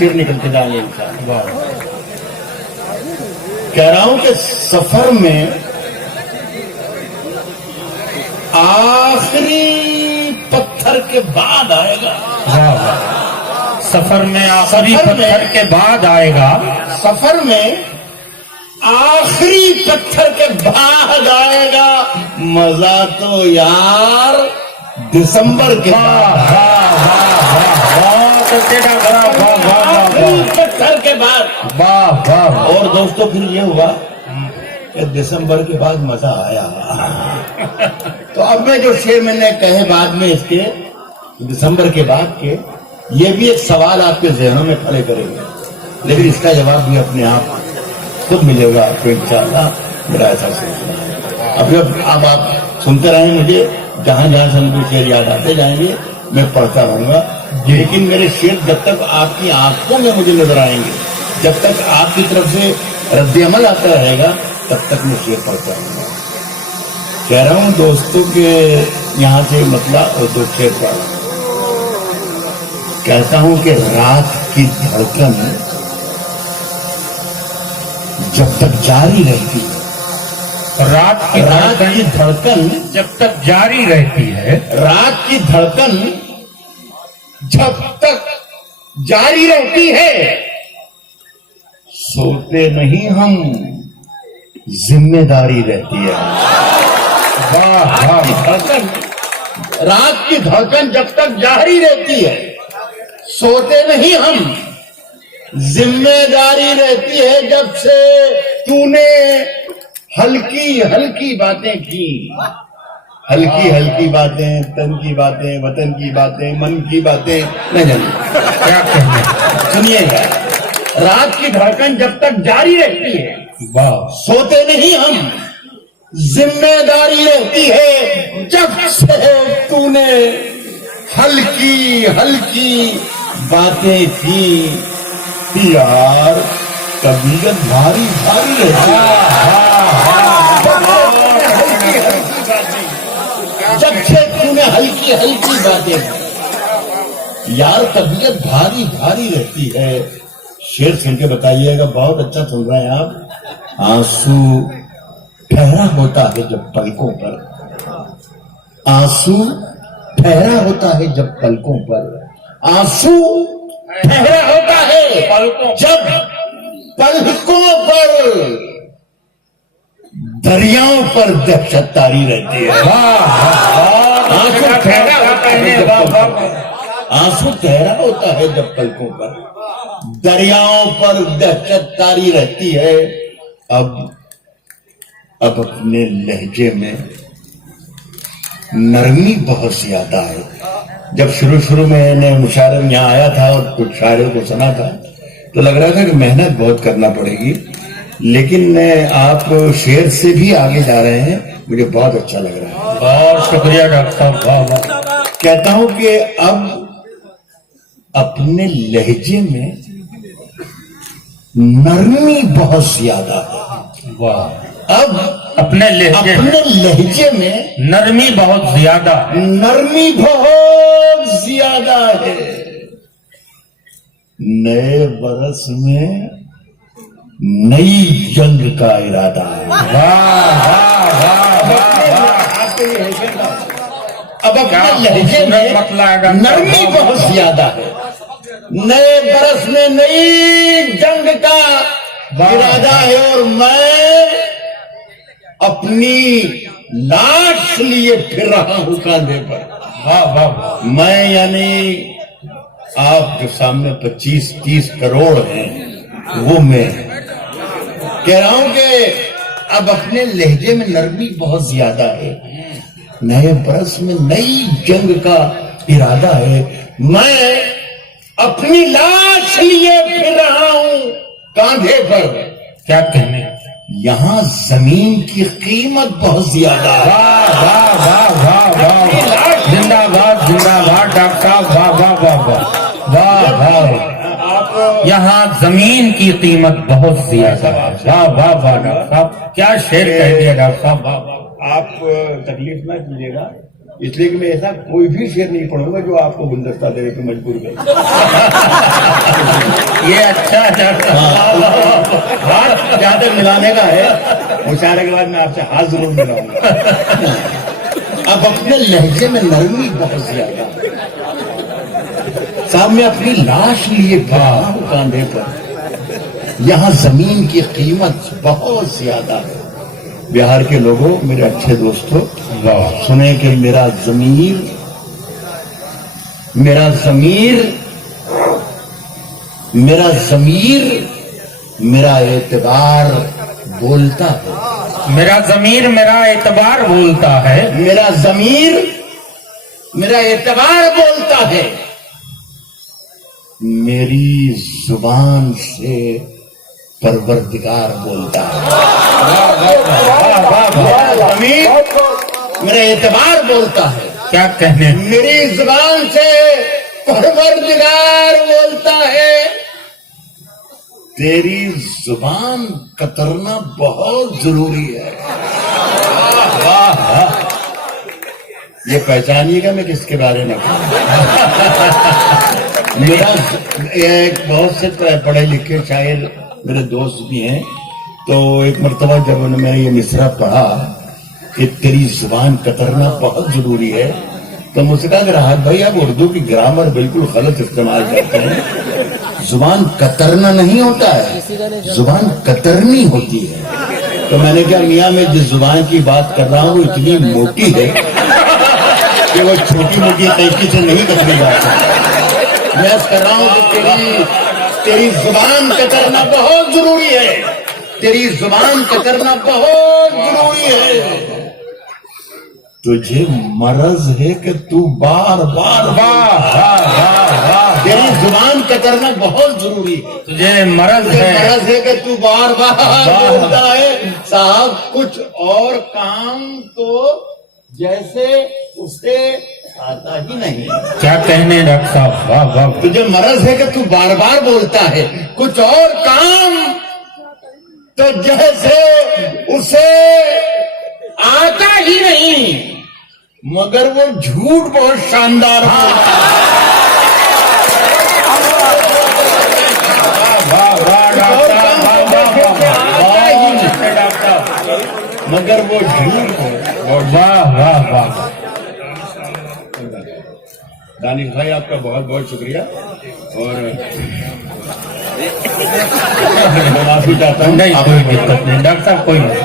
شعر نکلتے جائیں گے انشاءاللہ۔ کہہ رہا ہوں کہ سفر میں آخری پتھر کے بعد آئے گا، سفر میں آخری پتھر کے بعد آئے گا، سفر میں آخری پتھر کے بعد آئے گا، مزہ تو یار دسمبر کے بعد، آخری پتھر کے بعد۔ اور دوستو پھر یہ ہوا کہ دسمبر کے بعد مزہ آیا۔ تو اب میں جو شعر میں نے کہے بعد میں اس کے دسمبر کے بعد کے، یہ بھی ایک سوال آپ کے ذہنوں میں کھڑے کرے گا، لیکن اس کا جواب بھی اپنے آپ خود ملے گا آپ کو انشاءاللہ، میرا ایسا سوچنا ہے۔ اب آپ سنتے رہیں، مجھے جہاں جہاں سے مجھے شعر یاد آتے جائیں گے میں پڑھتا رہوں گا، لیکن میرے شعر جب تک آپ کی آنکھوں میں مجھے نظر آئیں گے، جب تک آپ کی طرف سے رد عمل آتا رہے گا، تب تک میں شعر پڑھتا رہوں گا۔ کہہ رہا ہوں دوستوں کے یہاں سے مطلب اور دو شعر پڑھ رہا ہوں۔ کہتا ہوں کہ رات کی دھڑکن جب تک جاری رہتی ہے، رات کی دھڑکن جب تک جاری رہتی ہے، رات کی دھڑکن جب تک جاری رہتی ہے، سوتے نہیں ہم، ذمہ داری رہتی ہے۔ رات کی دھڑکن جب تک جاری رہتی ہے، سوتے نہیں ہم، ذمہ داری رہتی ہے۔ جب سے تو نے ہلکی ہلکی باتیں کی، ہلکی ہلکی باتیں، تن کی باتیں، وطن کی باتیں، من کی باتیں، نہیں جانیں کیا کہنا، سنیے گا۔ رات کی دھڑکن جب تک جاری رہتی ہے، سوتے نہیں ہم، ذمہ داری رہتی ہے۔ جب سے تو نے ہلکی ہلکی باتیں کی، یار طبیعت بھاری بھاری رہتی ہے۔ جب سے تو نے ہلکی ہلکی باتیں کی، یار طبیعت بھاری بھاری رہتی ہے۔ شعر سن کے بتائیے گا، بہت اچھا سن رہے ہیں آپ۔ آنسو ٹھہرا ہوتا ہے جب پلکوں پر، آنسو ٹھہرا ہوتا ہے جب پلکوں پر، آنسو ٹھہرا ہوتا ہے جب پلکوں پر، دریاؤں پر دہشت تاری رہتی ہے۔ آنسو ٹھہرا ہوتا ہے جب آنسو ٹھہرا ہوتا ہے جب پلکوں پر، دریاؤں پر دہشت تاری رہتی ہے۔ اب اپنے لہجے میں نرمی بہت زیادہ ہے۔ جب شروع میں نے مشاعرے میں یہاں آیا تھا اور کچھ شاعروں کو سنا تھا تو لگ رہا تھا کہ محنت بہت کرنا پڑے گی، لیکن آپ شعر سے بھی آگے جا رہے ہیں، مجھے بہت اچھا لگ رہا ہے۔ بہت شکریہ ڈاکٹر صاحب۔ کہتا ہوں کہ اب اپنے لہجے میں نرمی بہت زیادہ ہے۔ اب اپنے لہجے میں نرمی بہت زیادہ ہے۔ نئے برس میں نئی جنگ کا ارادہ ہے۔ اب اپنے لہجے میں نرمی بہت زیادہ ہے، نئے برس میں نئی جنگ کا ارادہ ہے، اور میں اپنی لاش لیے پھر رہا ہوں کاندھے پر۔ میں یعنی آپ جو سامنے 25-30 کروڑ ہیں، وہ میں کہہ رہا ہوں کہ اب اپنے لہجے میں نرمی بہت زیادہ ہے، نئے برس میں نئی جنگ کا ارادہ ہے، میں اپنی لاش لیے پھر رہا ہوں کاندھے پر۔ کیا کہنے، یہاں زمین کی قیمت بہت زیادہ ہے۔ زندہ باد زندہ باد ڈاکٹر صاحب، واہ واہ واہ واہ۔ یہاں زمین کی قیمت بہت زیادہ ہے۔ واہ واہ واہ ڈاکٹر صاحب، کیا شعر کہہ دیا ڈاکٹر صاحب۔ آپ تکلیف نہ کیجیے گا، इसलिए कि मैं ऐसा कोई भी शेर नहीं पढ़ूंगा जो आपको गुलदस्ता देने पे मजबूर करे। ये अच्छा है। हाथ ज्यादा मिलाने का है, मुशायरे के बाद मैं आपसे हाथ जरूर मिलाऊंगा। अब अपने लहजे में नरमी बहुत ज्यादा। साहब मैं अपनी लाश लिए खड़ा हूं कांधे पर, यहाँ जमीन की कीमत बहुत ज्यादा है। बिहार के लोगों, मेरे अच्छे दोस्तों, सुने कि मेरा ज़मीर, मेरा एतबार बोलता है। मेरा ज़मीर मेरा एतबार बोलता है। मेरा ज़मीर मेरा एतबार बोलता है। मेरी जुबान से परवरदिगार बोलता है। ज़मीर मेरा एतबार बोलता है। क्या कहने, मेरी जुबान से परवरदिगार बोलता है। तेरी जुबान कतरना बहुत जरूरी है। ये पहचानिएगा मैं किसके बारे में। मेरा एक बहुत से पढ़े लिखे शायर मेरे दोस्त भी हैं, तो एक मर्तबा जब मैंने ये मिसरा पढ़ा कि तेरी जुबान कतरना बहुत जरूरी है, तो मुझसे कहा कि राहत भाई आप उर्दू की ग्रामर बिल्कुल गलत इस्तेमाल करते हैं। जुबान कतरना नहीं होता है, जुबान कतरनी होती है। तो मैंने कहा मियाँ मैं जिस जुबान की बात कर रहा हूँ वो इतनी मोटी है कि वो छोटी मोटी कैंची से नहीं कतरी जाती। मैं कर रहा हूँ कि तेरी जुबान कतरना बहुत जरूरी है। तेरी जुबान कतरना बहुत जरूरी है। तुझे मरज है कि तू बार बार तेरी जुबान कतरना बहुत जरूरी है। तुझे मरज है, मरज है कि तू बार बार बोलता है। साहब कुछ और काम तो जैसे उसे आता ही नहीं। क्या कहने डॉक्टर साहब, वाह वाह। तुझे मरज है कि तू बार बार बोलता है, कुछ और काम तो जैसे उसे आता ही नहीं, मगर वो झूठ बहुत शानदार बोलता है। मगर वो झूठ। वाह वाह वाह। दानिश भाई आपका बहुत बहुत शुक्रिया और माफी चाहता हूँ। नहीं कोई दिक्कत नहीं डॉक्टर साहब, कोई नहीं।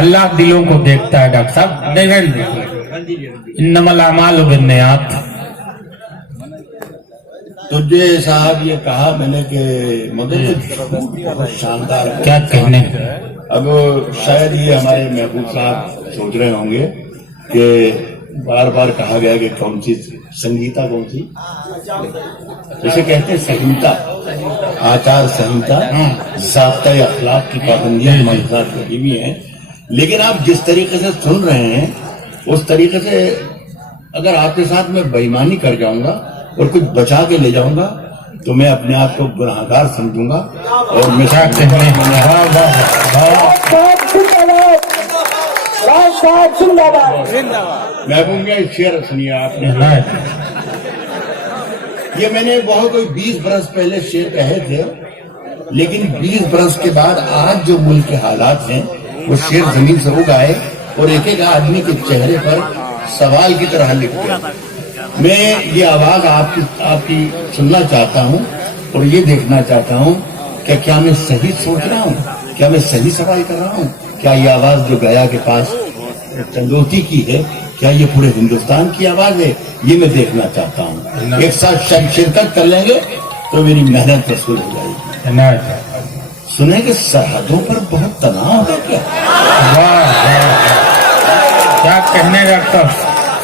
अल्लाह दिलों को देखता है डॉक्टर साहब। नहीं इन्नमल अमालु बिन्नियात। तुझे साहब ये कहा मैंने कि मगर बहुत शानदार है। क्या कहने। अब शायद ये हमारे महबूब साहब सोच रहे होंगे कि बार बार कहा गया कि कौन सी संगीता, कौन सी जैसे कहते हैं संहिता, आचार संहिता, ज़ाब्ता अखलाक की पाबंदियां हमारे साथ लगी हुई हैं। लेकिन आप जिस तरीके से सुन रहे हैं उस तरीके से अगर आपके साथ मैं बेईमानी कर जाऊंगा और कुछ बचा के ले जाऊंगा तो मैं अपने आप को गुनाहगार समझूंगा और मैं क्या कहने। वाह वाह। महबूब का शेर सुनिए आपने। ये मैंने बहुत कोई 20 बरस पहले शेर कहे थे, लेकिन 20 बरस के बाद आज जो मुल्क के हालात हैं वो शेर जमीन से उग आए और एक एक आदमी के चेहरे पर सवाल की तरह लिख गया। मैं ये आवाज आपकी सुनना चाहता हूँ और ये देखना चाहता हूँ कि क्या मैं सही सोच रहा हूँ, क्या मैं सही सवाल कर रहा हूँ, क्या ये आवाज जो गया के पास चंदोती की है, क्या ये पूरे हिंदुस्तान की आवाज है, ये मैं देखना चाहता हूँ। एक साथ शिरकत कर लेंगे तो मेरी मेहनत वसूल हो जाएगी। सुने कि सरहदों पर बहुत तनाव है क्या? क्या कहने डॉक्टर,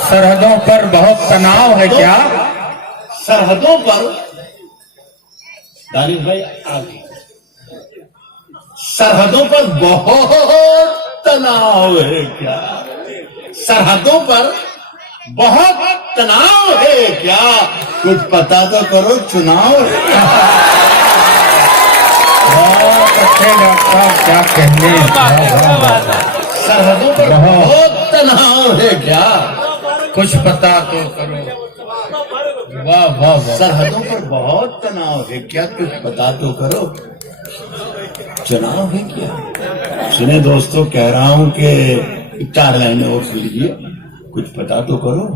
सरहदों पर बहुत तनाव है क्या? सरहदों पर दानिश भाई आगे, सरहदों पर बहुत तनाव है क्या? सरहदों पर बहुत तनाव है क्या? कुछ पता तो करो, चुनाव बहुत अच्छे डॉक्टर, क्या कहने। सरहदों पर बहुत तनाव है क्या? कुछ पता तो करो। वाह वाह वाह। सरहदों पर बहुत तनाव है क्या? कुछ पता तो करो। चुनाव है क्या? सुने दोस्तों, कह रहा हूं कि 4 लाइनें और सुन लीजिए। कुछ पता तो करो।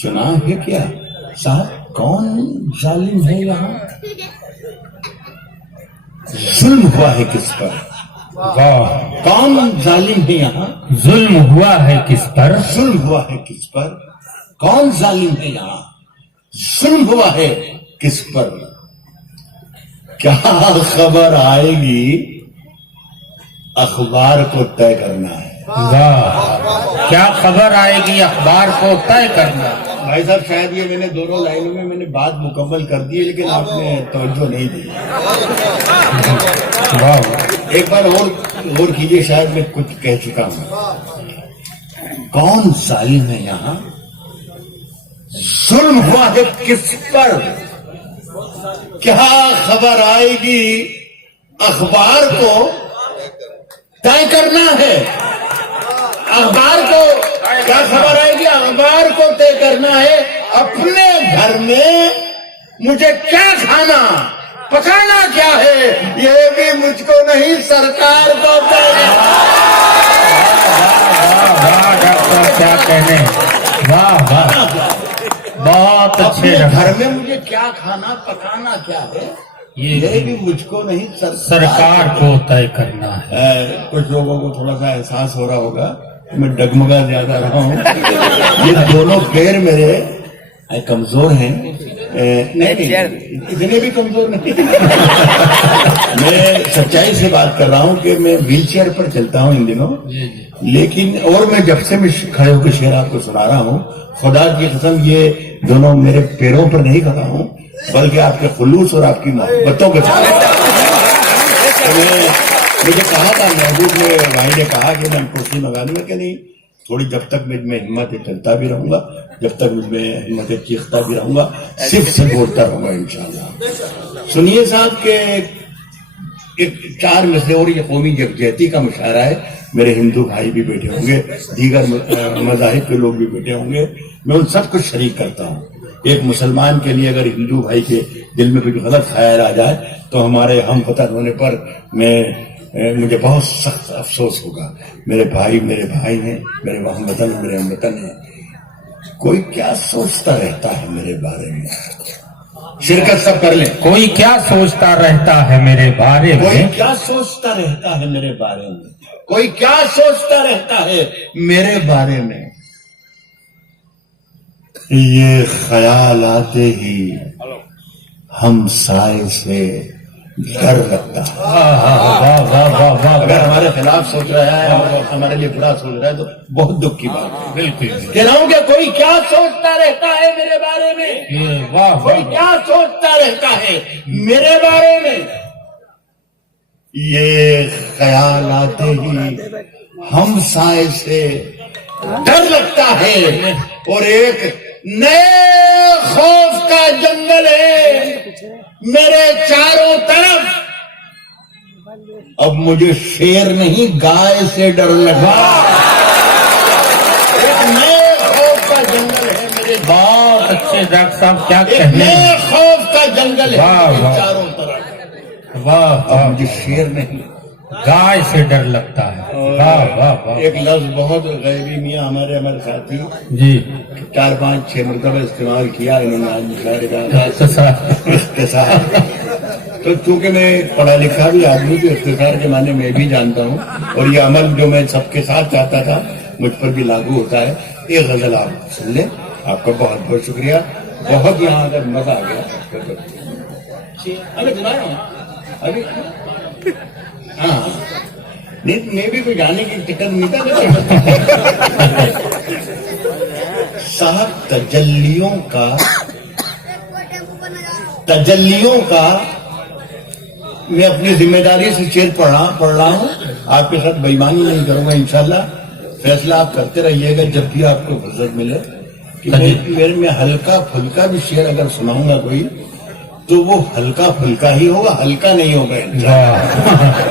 चुनाव है क्या? साहब, कौन जालिम है यहाँ? जुल्म हुआ है किस पर? वाह। कौन जालिम है यहाँ? जुल्म हुआ है किस पर? जुल्म हुआ है किस पर? कौन जालिम है यहाँ? जुल्म हुआ है किस पर? क्या खबर आएगी, अखबार को तय करना है। वाह। क्या खबर आएगी, अखबार को तय करना। भाई साहब, शायद ये मैंने दोनों लाइनों में मैंने बात मुकम्मल कर दी है, लेकिन आपने तवज्जो नहीं दी। वाह। एक बार और कीजिए, शायद मैं कुछ कह चुका हूं। कौन जालिम है यहाँ? जुल्म हुआ है किस पर? क्या खबर आएगी, अखबार को तय करना है। अखबार को क्या खबर आएगी, अखबार को तय करना है। अपने घर में मुझे क्या खाना, पकाना क्या है, ये भी मुझको नहीं, सरकार को तय करना। वाह डॉक्टर, क्या कहने। वाह वाह, बहुत अच्छे। अपने घर में मुझे क्या खाना, पकाना क्या है, ये भी मुझको नहीं, सरकार को तय करना है। कुछ लोगों को थोड़ा सा एहसास हो रहा होगा, मैं डगमगा ज्यादा रहा हूँ। ये दोनों पैर मेरे कमजोर हैं। नहीं, इतने भी कमजोर नहीं। मैं सच्चाई से बात कर रहा हूँ कि मैं व्हील चेयर पर चलता हूँ इन दिनों, लेकिन और मैं जब से मैं खड़े होकर शेर आपको सुना रहा हूँ, खुदा की कसम ये दोनों मेरे पैरों पर नहीं खड़ा हूँ, बल्कि आपके खुलूस और आपकी मोहब्बतों के साथ। मुझे कहा था, महबूब ने भाई ने कहा कि मैं कुर्सी मंगा लूंगा कि नहीं, थोड़ी जब तक मुझ में हिम्मत है चलता भी रहूंगा, जब तक मुझ में हिम्मत है चीखता भी रहूंगा, सिर्फ से बोलता रहूंगा इंशाल्लाह। सुनिए साहब के एक 4 मसले और ये कौमी यकजहती का मुशायरा है। मेरे हिंदू भाई भी बैठे होंगे, दीगर मज़ाहिब के लोग भी बैठे होंगे, मैं उन सब कुछ शरीक करता हूँ। एक मुसलमान के लिए अगर हिंदू भाई के दिल में कुछ गलत ख्याल आ जाए तो हमारे हम वतन होने पर मुझे बहुत सख्त अफसोस होगा। मेरे भाई हैं, मेरे वतन मेरे हमवतन हैं। कोई क्या सोचता रहता है मेरे बारे में? शिरकत सब कर लें। कोई क्या सोचता रहता है मेरे बारे में? कोई क्या सोचता रहता है मेरे बारे में? कोई क्या सोचता रहता है मेरे बारे में? ये ख्याल आते ही हम साए से डर लगता है। वाह वाह वाह वाह। अगर हमारे खिलाफ सोच रहा है और हमारे लिए बुरा सोच रहा है तो बहुत दुख की बात है। बिल्कुल कह रहा हूं कि कोई क्या सोचता रहता है मेरे बारे में? वाह। कोई क्या सोचता रहता है मेरे बारे में? ये ख्याल आते ही हम साए से डर लगता है और एक नए खौफ का जंगल है मेरे चारों तरफ। अब मुझे शेर नहीं गाय से डर लगा। एक नए खौफ का जंगल है मेरे, बहुत अच्छे डॉक्टर साहब, क्या एक कहने। नए खौफ का जंगल है वाह, मेरे वाह। चारों तरफ। वाह अब वाह, मुझे शेर नहीं गाय से डर लगता है। वाह वाह वाह। एक लफ्ज बहुत गैबी मियाँ हमारे साथी जी 4, 5, 6 मरतबा इस्तेमाल किया इन्होंने आज मुशायरे का इख्तिसार। तो चूंकि मैं पढ़ा लिखा भी आदमी तो इख्तिसार के माने मैं भी जानता हूँ, और ये अमल जो मैं सबके साथ चाहता था मुझ पर भी लागू होता है। एक गजल आप सुन लें। आपका बहुत बहुत शुक्रिया। बहुत यहाँ आकर मजा आ गया। अरे सुना रहा हूँ अभी। हाँ नहीं, मैं भी कोई जाने की टिकट नहीं था। साहब, तजल्लियों का मैं अपनी जिम्मेदारी से शेर पढ़ रहा हूँ। आपके साथ बेईमानी नहीं करूंगा इंशाल्लाह। फैसला आप करते रहिएगा जब भी आपको फुर्सत मिले कि मेरे में हल्का फुल्का भी शेर अगर सुनाऊंगा कोई तो वो हल्का फुल्का ही होगा, हल्का नहीं होगा।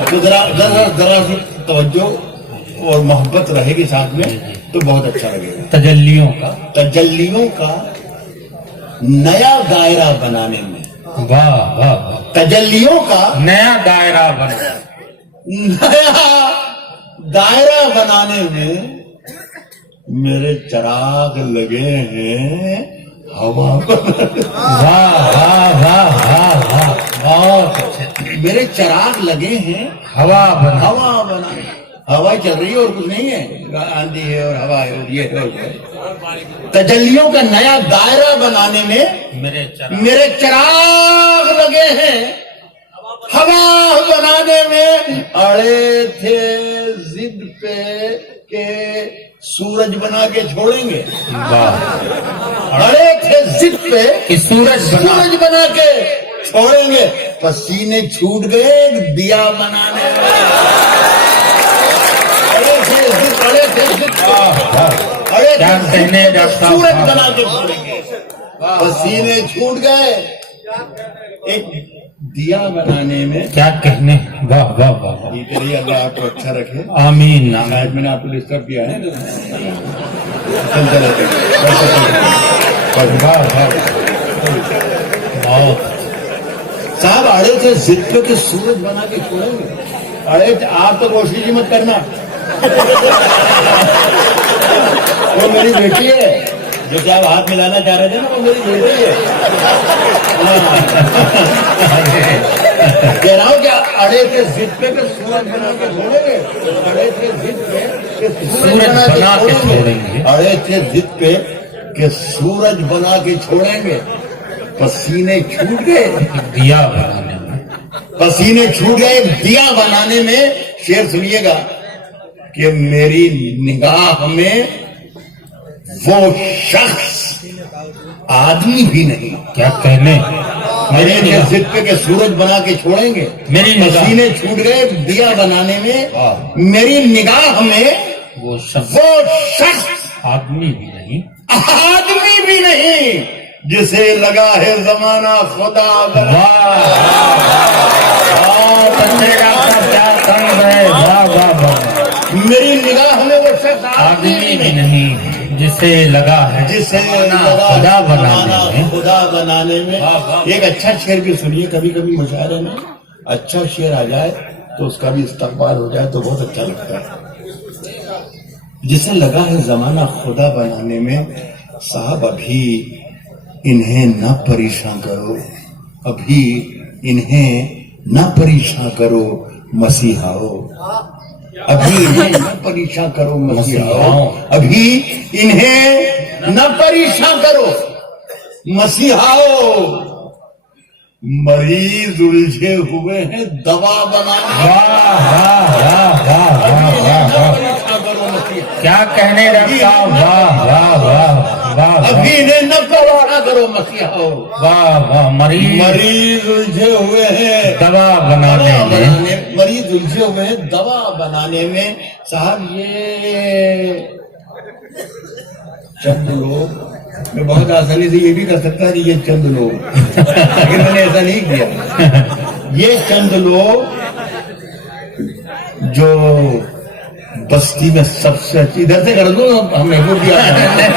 तो जरा सी तवज्जो اور محبت رہے گی ساتھ میں تو بہت اچھا لگے گا. تجلیوں کا تجلیوں کا نیا دائرہ بنانے میں, واہ واہ واہ, تجلیوں کا نیا دائرہ بنا, نیا دائرہ بنانے میں میرے چراغ لگے ہیں ہوا واہ واہ واہ واہ واہ, بہت اچھے, میرے چراغ لگے ہیں ہوا بنا, ہوا بنانے. ہوا چل رہی ہے اور کچھ نہیں ہے, آندھی ہے اور ہوا ہے اور یہ ہے اور یہ ہے. تجلیوں کا نیا دائرہ بنانے میں میرے چراغ لگے ہیں ہوا بنانے میں. اڑے تھے ضد پہ کہ سورج بنا کے چھوڑیں گے, اڑے تھے ضد پہ کہ سورج بنا کے چھوڑیں گے, پسینے چھوٹ گئے دیا بنانے میں. سورج بنا کے چھوڑیں گے, پسینے چھوٹ گئے ایک دیا بنانے میں. کیا کہنے, واہ واہ واہ واہ, ٹھیک ہے, اللہ آپ کو اچھا رکھے, آمین. شاید میں نے آپ کو ڈسٹرب کیا ہے. صاحب اڑے تھے ضد پہ کہ سورج بنا کے چھوڑیں گے. اڑے آپ تو کوشش ہی مت کرنا, وہ میری بیٹی ہے جو کہ آپ ہاتھ ملانا چاہ رہے تھے نا, وہ میری بیٹی ہے. کہہ رہا ہوں کہ اڑے تھے ضد پہ کہ سورج بنا کے چھوڑیں گے, اڑے تھے ضد پہ کہ سورج بنا کے چھوڑیں گے, اڑے تھے ضد پہ کہ سورج بنا کے چھوڑیں گے, پسینے چھوٹ گئے دیا بنانے میں, پسینے چھوٹ گئے دیا بنانے میں. شعر سنیے گا کہ میری نگاہ میں وہ شخص آدمی بھی نہیں. کیا کہنے, میری ضد پہ کہ سورج بنا کے چھوڑیں گے, میری پسینے چھوٹ گئے دیا بنانے میں. میری نگاہ میں وہ شخص آدمی بھی نہیں, آدمی بھی نہیں جسے لگا ہے زمانہ خدا بنا. میری نگاہ میں وہ شخص آدمی بھی نہیں جسے لگا ہے, جسے خدا بنانے میں. ایک اچھا شعر بھی سنیے, کبھی کبھی مشاعرے میں اچھا شعر آ جائے تو اس کا بھی استقبال ہو جائے تو بہت اچھا لگتا ہے. جسے لگا ہے زمانہ خدا بنانے میں, صاحب ابھی انہیں نہ پریشان کرو, ابھی انہیں نہ پریشان کرو مسیحاؤ, ابھی انہیں نہ پریشان کرو مسیحاؤ, ابھی انہیں نہ پریشان کرو مسیحاؤ. مریض الجھے ہوئے ہیں دوا بنانے, کیا کہنے لگتا, واہ واہ واہ واہ, ابھی انہیں نہ پریشان کرو مسیحاؤ. واہ واہ, مریض الجھے ہوئے ہیں دوا بنانے میں, مریض الجھے ہوئے ہیں دوا بنانے میں. صاحب یہ چند لوگ, میں بہت آسانی سے یہ بھی کر سکتا کہ یہ چند لوگ, لیکن میں نے ایسا نہیں کیا. یہ چند لوگ جو بستی میں سب سے اچھی, ادھر سے کر دو ہم محبوب بھی آتے ہیں,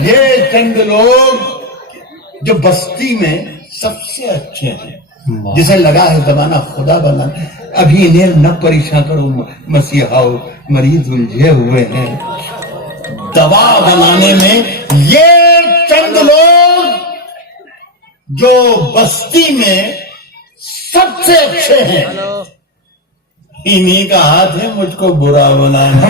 یہ چند لوگ جو بستی میں سب سے اچھے ہیں, جسے لگا ہے زمانہ خدا بنا, ابھی انہیں نہ پریشان کرو مسیحاؤ, مریض الجھے ہوئے ہیں دوا بنانے میں. یہ چند لوگ جو بستی میں سب سے اچھے ہیں, انہی کا ہاتھ ہے مجھ کو برا بنانا.